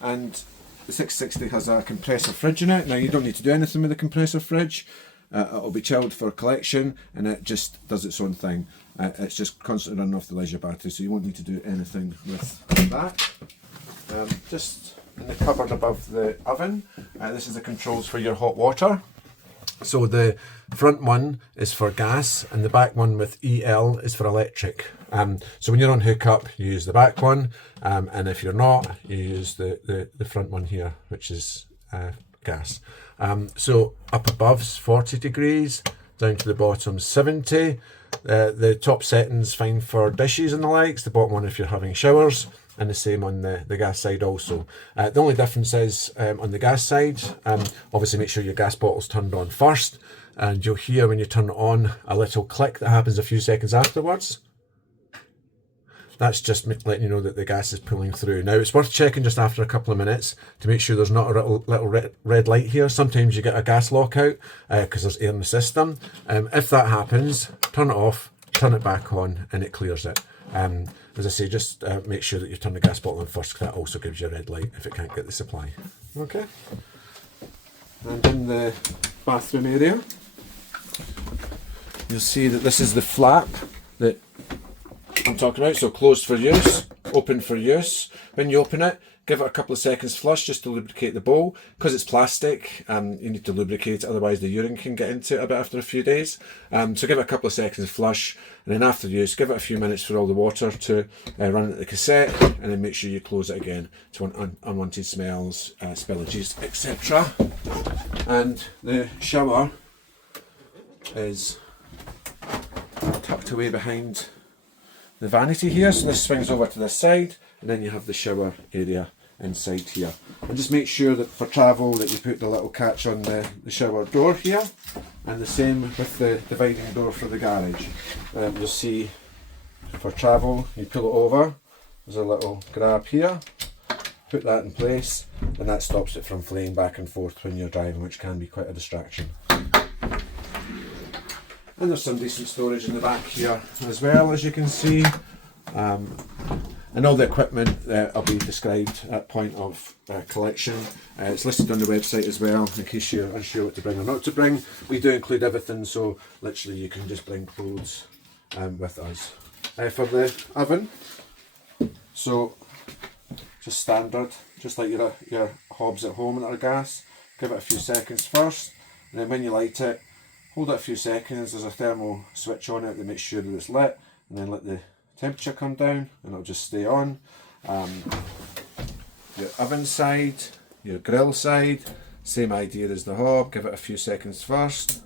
and the 660 has a compressor fridge in it. Now you don't need to do anything with the compressor fridge. It'll be chilled for collection, and it just does its own thing. It's just constantly running off the leisure battery, so you won't need to do anything with that. Just in the cupboard above the oven, this is the controls for your hot water. So the front one is for gas, and the back one with EL is for electric. So when you're on hookup, you use the back one, and if you're not, you use the front one here, which is gas. So up above is 40 degrees, down to the bottom 70. The top setting's fine for dishes and the likes, the bottom one if you're having showers, and the same on the gas side also. The only difference is on the gas side, obviously make sure your gas bottle's turned on first, and you'll hear when you turn it on a little click that happens a few seconds afterwards. That's just letting you know that the gas is pulling through. Now it's worth checking just after a couple of minutes to make sure there's not a little red light here. Sometimes you get a gas lockout because there's air in the system. If that happens, turn it off, turn it back on, and it clears it. As I say, just make sure that you turn the gas bottle on first, because that also gives you a red light if it can't get the supply. Okay. And in the bathroom area, you'll see that this is the flap that I'm talking about. So closed for use, open for use. When you open it, give it a couple of seconds flush just to lubricate the bowl. Because it's plastic, you need to lubricate it, otherwise the urine can get into it a bit after a few days. So give it a couple of seconds flush, and then after use, give it a few minutes for all the water to run into the cassette, and then make sure you close it again to unwanted smells, spillages, etc. And the shower is tucked away behind the vanity here, so this swings over to this side, and then you have the shower area inside here. And just make sure that for travel that you put the little catch on the shower door here, and the same with the dividing door for the garage. You'll see for travel you pull it over, there's a little grab here, put that in place, and that stops it from flaying back and forth when you're driving, which can be quite a distraction. And there's some decent storage in the back here as well, as you can see. And all the equipment will be described at point of collection. It's listed on the website as well, in case you're unsure what to bring or not to bring. We do include everything, so literally you can just bring clothes with us. For the oven, so just standard, just like your hobs at home that are gas. Give it a few seconds first, and then when you light it, hold it a few seconds. There's a thermal switch on it that makes sure that it's lit, and then let the temperature come down and it'll just stay on. Your oven side, your grill side, same idea as the hob. Give it a few seconds first.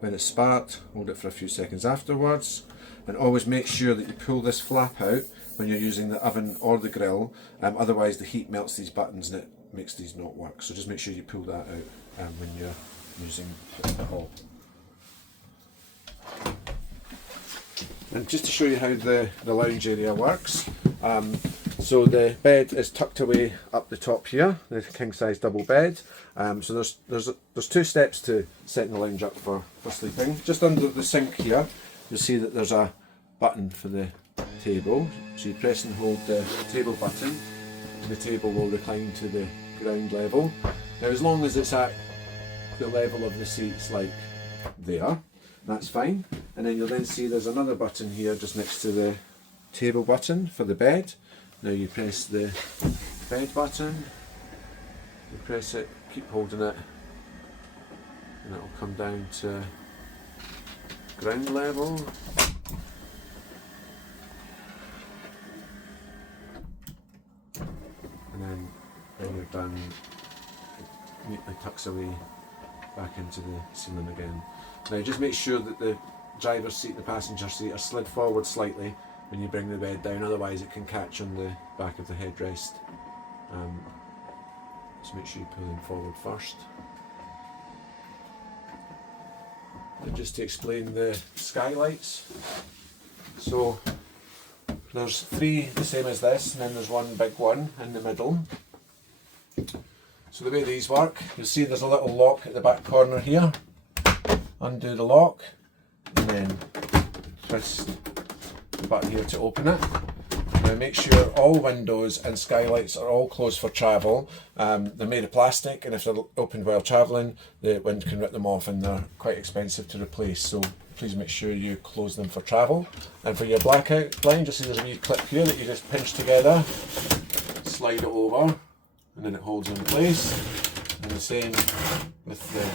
When it's sparked, hold it for a few seconds afterwards, and always make sure that you pull this flap out when you're using the oven or the grill, otherwise the heat melts these buttons and it makes these not work. So just make sure you pull that out when you're using the hob. And just to show you how the lounge area works, so the bed is tucked away up the top here, the king size double bed. So there's two steps to setting the lounge up for sleeping. Just under the sink here, you'll see that there's a button for the table. So you press and hold the table button, and the table will recline to the ground level. Now as long as it's at the level of the seats, like there, that's fine. And then you'll then see there's another button here just next to the table button for the bed. Now you press the bed button, you press it, keep holding it, and it will come down to ground level. And then when you're done, it neatly tucks away back into the ceiling again. Now just make sure that the driver's seat and the passenger seat are slid forward slightly when you bring the bed down, otherwise it can catch on the back of the headrest. Just make sure you pull them forward first. And just to explain the skylights, so there's three the same as this, and then there's one big one in the middle. So the way these work, you'll see there's a little lock at the back corner here. Undo the lock, and then twist the button here to open it. Now make sure all windows and skylights are all closed for travel. They're made of plastic, and if they're opened while travelling, the wind can rip them off, and they're quite expensive to replace. So please make sure you close them for travel. And for your blackout blind, just see there's a wee clip here that you just pinch together, slide it over, and then it holds in place. And the same with the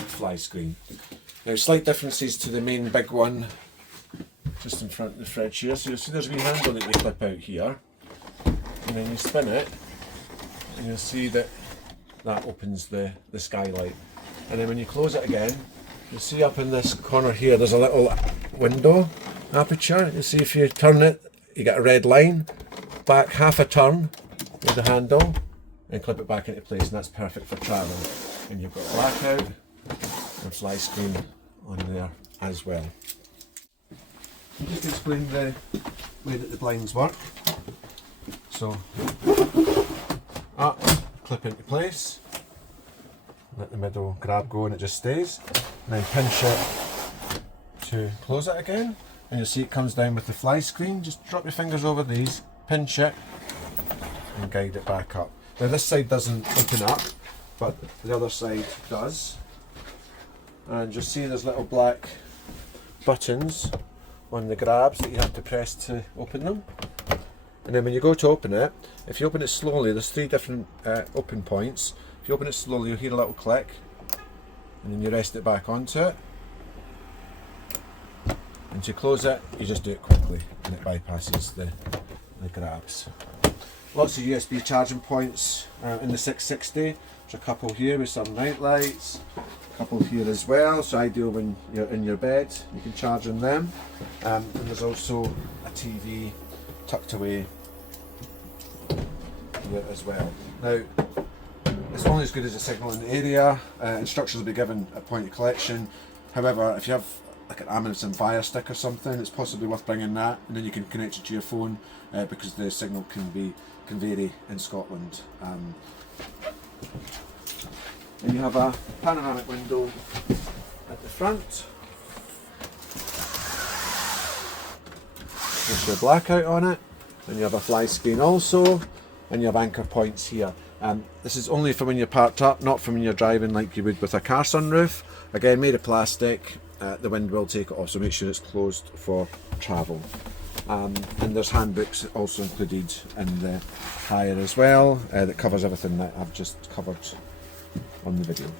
fly screen. Now, slight differences to the main big one just in front of the fridge here. So you'll see there's a wee handle that you clip out here, and then you spin it, and you'll see that that opens the skylight. And then when you close it again, you'll see up in this corner here there's a little window aperture. You'll see if you turn it, you get a red line. Back half a turn with the handle and clip it back into place, and that's perfect for travel. And you've got blackout and fly screen on there as well. Just to explain the way that the blinds work. So, up, clip into place, let the middle grab go and it just stays, and then pinch it to close it again, and you'll see it comes down with the fly screen. Just drop your fingers over these, pinch it, and guide it back up. Now this side doesn't open up, but the other side does, and you'll see there's little black buttons on the grabs that you have to press to open them. And then when you go to open it, if you open it slowly, there's 3 different open points. If you open it slowly, you'll hear a little click, and then you rest it back onto it. And to close it, you just do it quickly, and it bypasses the grabs. Lots of USB charging points in the 660. There's a couple here with some night lights. Couple here as well, so ideal when you're in your bed, you can charge on them. And there's also a TV tucked away here as well. Now, it's only as good as a signal in the area. Instructions will be given at point of collection. However, if you have like an Amazon Fire Stick or something, it's possibly worth bringing that, and then you can connect it to your phone because the signal can vary in Scotland. And you have a panoramic window at the front. There's your blackout on it. Then you have a fly screen also, and you have anchor points here. This is only for when you're parked up, not for when you're driving like you would with a car sunroof. Again, made of plastic. The wind will take it off, so make sure it's closed for travel. And there's handbooks also included in the hire as well, that covers everything that I've just covered on the video.